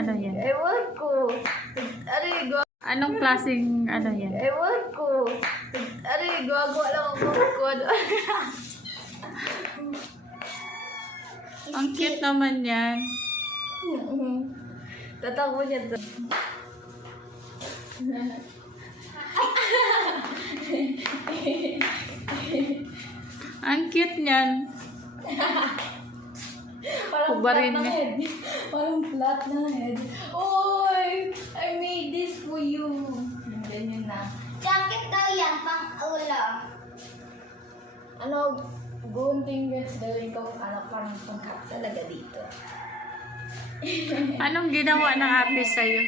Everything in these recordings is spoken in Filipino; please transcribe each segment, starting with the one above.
ano yan? Ewan ko. Anong klaseng ano yan? Ewan ko. Gawa lang ako ko. Ang cute naman yan. Tatakbo niya to. Ang cute niyan. Parang Kubarin flat na niya. head. Parang flat na head. Oy! I made this for you. Ganyan na. Jacket daw yan, pang ulam. Ano, gunting gets gawin ko anak parang pangkat talaga dito. Anong ginawa ng ate sa'yo?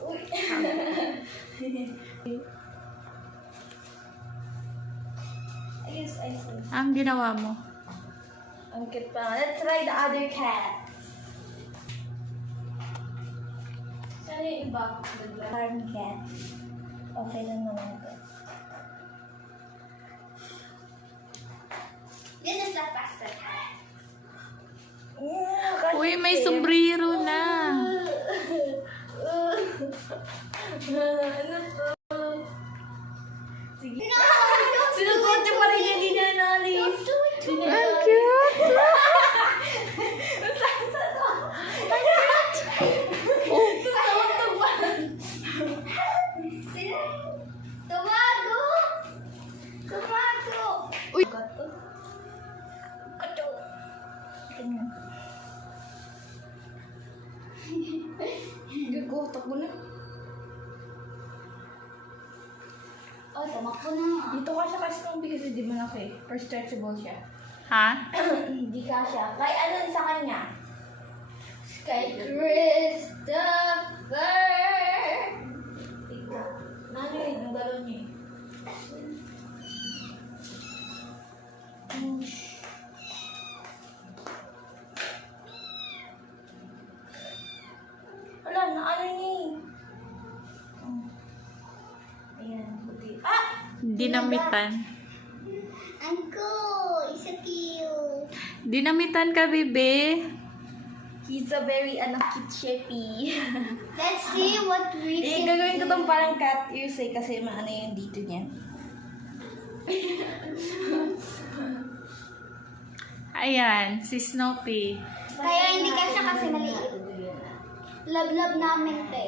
Uy! I see. Ang ginawa mo? Ang cute pa. Let's try the other cat. Saan yung iba? Farm cat. Okay lang naman ito. This is the faster cat. Uy, may sombrero na. Ano to? Sige. Sinugot yung parang hindi na nalis. Ang cute. Tumago! Tumago! Uy. Kato. Gago, takbo na. Oh, tumakbo na. Dito ka siya kasi nung kasi di ba na kay? For stretchable siya. Ha? Hindi ka siya. Kay ano sa kanya? Kay Christopher! Ikaw. Nano yun? Ang galon niya Wala, na ano niya Ayan, puti. Ah! Dinamitan. Uncle, isa cute. Dinamitan ka, bebe. He's a very, cute shapey. Let's see what we can Gagawin ko do. tong parang cat ears kasi maano yung dito niya. Ayan, si Snoopy. Kaya hindi ka siya kasi maliit. Love namin, te.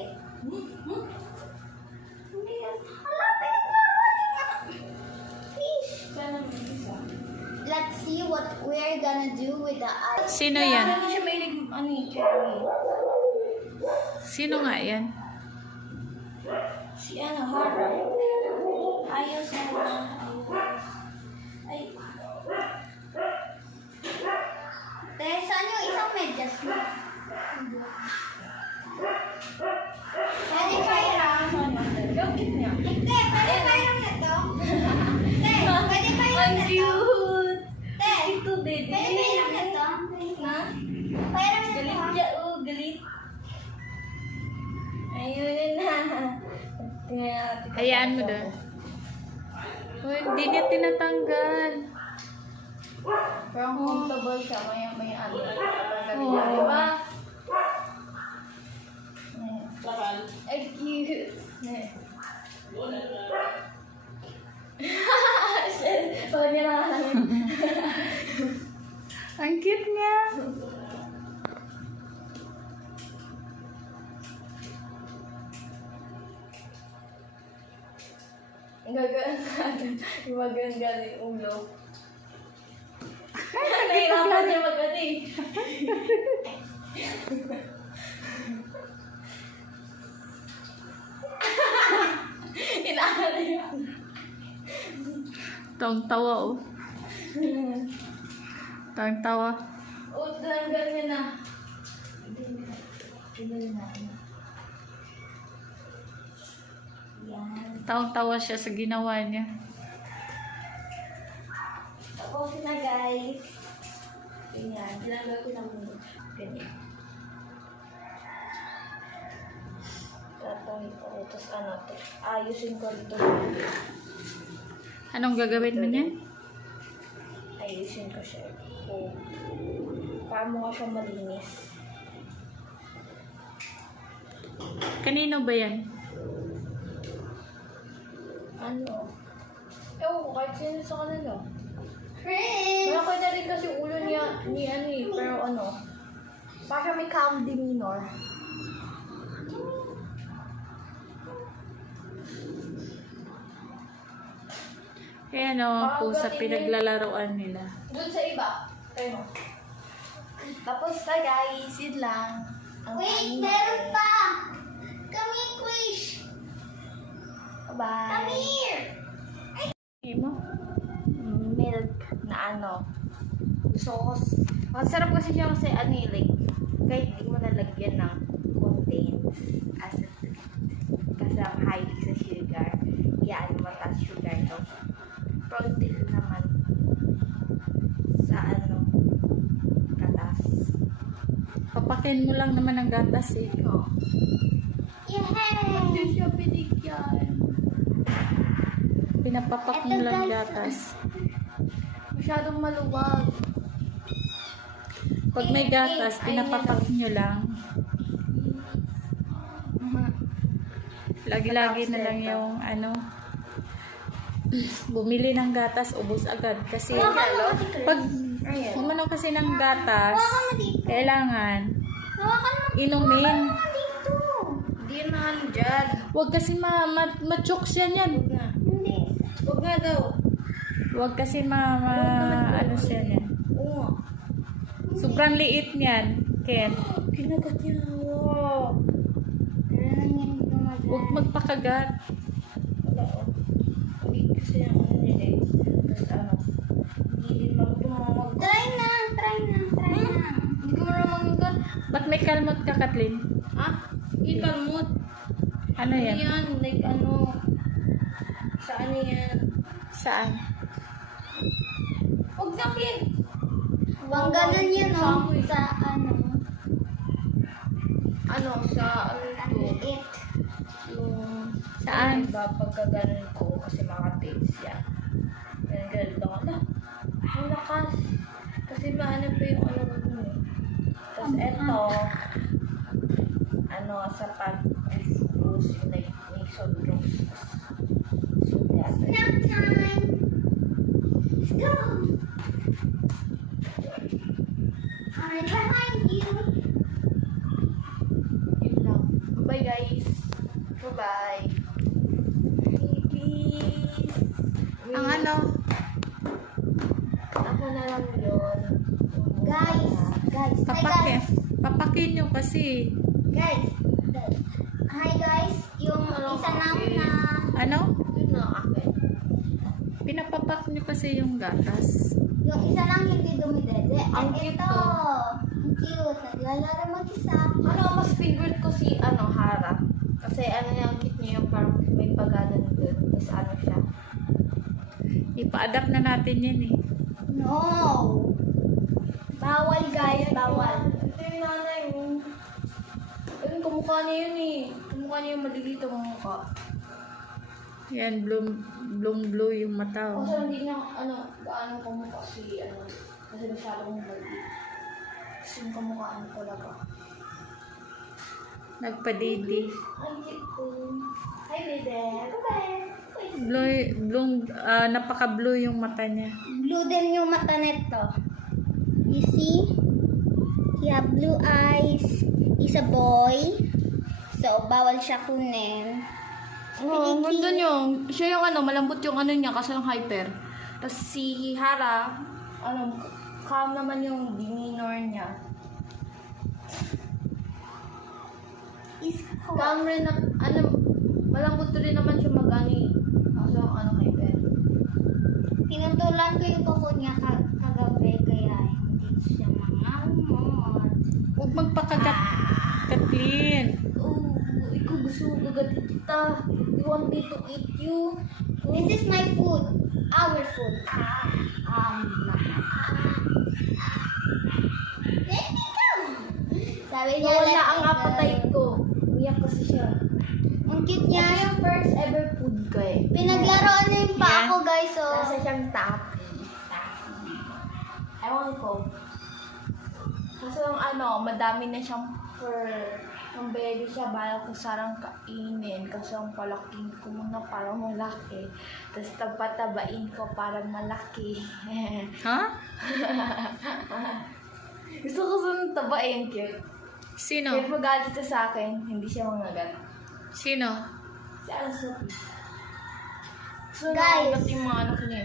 Halapit na! Fish! Sana may isa. Let's see what we're gonna do with the eyes. Sino yan? Ano siya may cherry? Sino nga yan? Si Hara. Ayos na lang. Ay. Te, saan yung isang medyas mo? Pwede kaya Yung cute niya. Te, pwede kaya ito? Te, pwede kaya Ang ito? cute! Te, Ito, Dede. pwede kaya ito? Na? Kaya Galit ito? siya, galit. Ayun na. Tingnan natin. Hayaan mo doon. Uy, hindi niya tinatanggal. Parang comfortable siya. May ano. Oo. Diba? Ay, cute. Pag niya lang. Ang cute niya. Maganda yung ulo. Nahirapan niya maganda eh. Inaano niya. Tawang-tawa, oh. Tawang-tawa. Tanggal niya na. Tanggal na. Yan. Tawang-tawa siya sa ginawa niya. Tapos na guys. Ganyan. Ginagawa ko ng mundo. Ganyan. Tatawin ko. Tapos ayusin ko dito. Anong gagawin mo niyan? Ayusin ko siya. Oh. para mukha siyang malinis. Kanino ba yan? Ano? Ewan ko, kahit sino sa kanila. Chris! Malaki na rin kasi ulo niya, ni ano eh, pero ano, parang may calm demeanor. Ayan o, pusa pinaglalaroan nila. Doon sa iba. Ayun. Tapos na guys, yun lang. Ang Wait, ano. meron pa! Come here, Krish! Come Bye. here! Mo? Milk na ano. Sauce. Masarap kasi siya kasi ano eh, like, kahit hindi mo nalagyan ng contains as a treat. Kasi ang highly sa sugar. Yan, mataas sugar to. Protein naman sa ano, katas. Papakin mo lang naman ang gatas eh. Oh. Yay! Hindi siya binigyan. Pinapapak mo Eto, lang guys. gatas. Masyadong maluwag. Pag may gatas, pinapapak nyo lang. Lagi-lagi na lang yung ano, bumili ng gatas, ubos agad. Kasi pag umano kasi ng gatas, kailangan Hawakan mo inumin. dito! Hindi na ano dyan. Huwag kasi ma-chokes yan. Huwag na. Hindi. Huwag nga daw. Huwag kasi ano siya yan. Oo. Sobrang liit niyan, Ken. Kinagat niya. Wow. Meron lang yan gumagal. Huwag magpakagat. Wala oh. Hindi kasi yung ano nila eh. Tapos ano. Hindi din mag-tumamag. Try na! Try na! Try na! Hindi ko maramang Ba't may kalmot ka, Kathleen? Ha? Ikalmot. Ano yan? Yan. Like ano. Sa ano yan. Saan? Huwag na Kin. Huwag ganun yun, no? Sa ano. Ano sa ano Ang to. liit. Yung Saan? diba pagkaganon ko kasi makatails yan. Ganun lang ala. Ang lakas. Kasi maano pa yung ano ko dun eh. Tapos eto, ano sa pag-fruit yung like nasal rose. So that's it. Snack time! Let's go! I'm behind you. Yun lang. Bye guys. Bye-bye. Please. Ang ano? Ako na lang yun. Guys! Guys! Hi Papakin. guys! Papakin nyo kasi. Guys! Hi guys! Yung isa lang na... Ano? Yun lang akin. Pinapapak nyo kasi yung gatas. Yung isa lang hindi dumidede. Ang At cute ito! to. Ang cute! Naglalaro mag-isa. Ano, mas favorite ko si, ano, Hara. Kasi, ano niya, ang cute niya yung parang may paganan doon. Tapos, ano siya. Ipa-adapt na natin yan eh. No! Bawal guys! Bawal! Ito yung nanay mo. Ayun, kamukha niya yun eh. Kamukha niya yung maliliit ang mukha. Yan, blue yung mata. Oh. Kasi hindi niya, ano, gaano kamukha si, ano, kasi masyadong maliit. Kasi yung kamukha ano talaga. Nagpadidi. Ay, cute ko. Hi, Bebe. Bye-bye. Napaka-blue yung mata niya. Blue din yung mata neto. You see? He have blue eyes. He's a boy. So, bawal siya kunin. Oo, ang ganda niyo. Siya yung ano, malambot yung ano niya kasi ng hyper. Tapos si Hara, ano, calm naman yung demeanor niya. He's cool. Calm rin na, ano, malambot rin naman siya mag-ani. Kaso ang ano, hyper. Tinutulan ko yung kuko niya kagabi, kaya hindi siya mangamot. Huwag magpakagat, Kathleen. Oh, ikaw gusto mo gagatin kita. You want me to eat you? This is my food. Our food. Let me go! Sabi niya, Wala let ang me go. appetite ko. Umiyak kasi siya. Ang cute niya. Ano yung first ever food ko eh. Pinaglaruan na yung pa Yan. ako, guys. So, Nasa siyang taffy. Ewan ko. Kaso madami na siyang fur. Ang baby siya, balak ko sarang kainin. Kaso ang palaking ko muna para malaki. Tapos tapatabain ko para malaki. Ha? Gusto ko sana tabain, cute. Sino? Kaya magalit siya sa akin, hindi siya mangagat. Sino? Si Sophie. So, Guys. nakagat yung mga anak niya.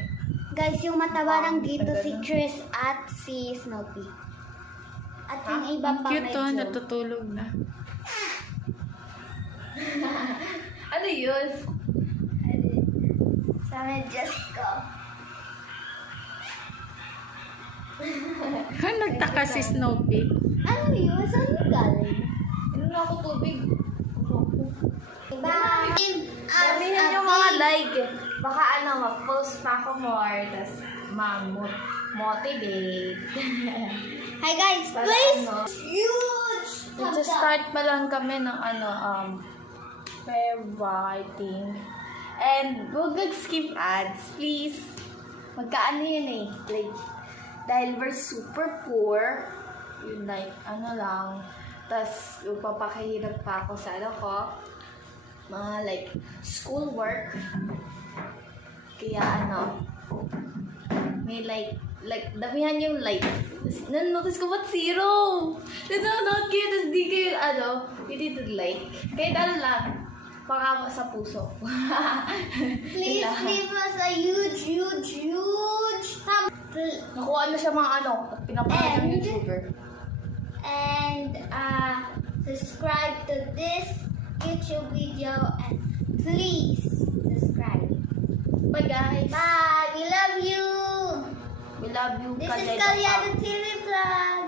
Guys, yung mataba lang dito si Tris at si Snoopy. At yung iba Ang pa cute to, medyo. natutulog na. Ano yun? Sana just go. Nagtaka si Snoopy. Ano yun? Saan yung galing? Ano na ako tubig? Bye! Sabihin yung mga like. Baka mag-post pa ako more. Tapos motivate. Hi guys, Para please! ano, Huge! thumbs up. Nag-start pa lang kami ng fair writing. And huwag nag-skip ads, please. Magkaano yun eh. Like, dahil we're super poor, yun like, lang. Tapos, papakahirap pa ako sa mga like, schoolwork. Kaya may damihan yung like. Nanonotice ko ba't zero? Nanonood kayo, tapos di kayo, hindi to like. Kahit lang, baka sa puso. Please leave us a huge thumb. Nakuha na siya mga at pinapanood ng And- YouTuber. And subscribe to this YouTube video and please subscribe. Bye guys! Bye! We love you! We love you. This is Kalyay Kalyado Papa. TV Vlog.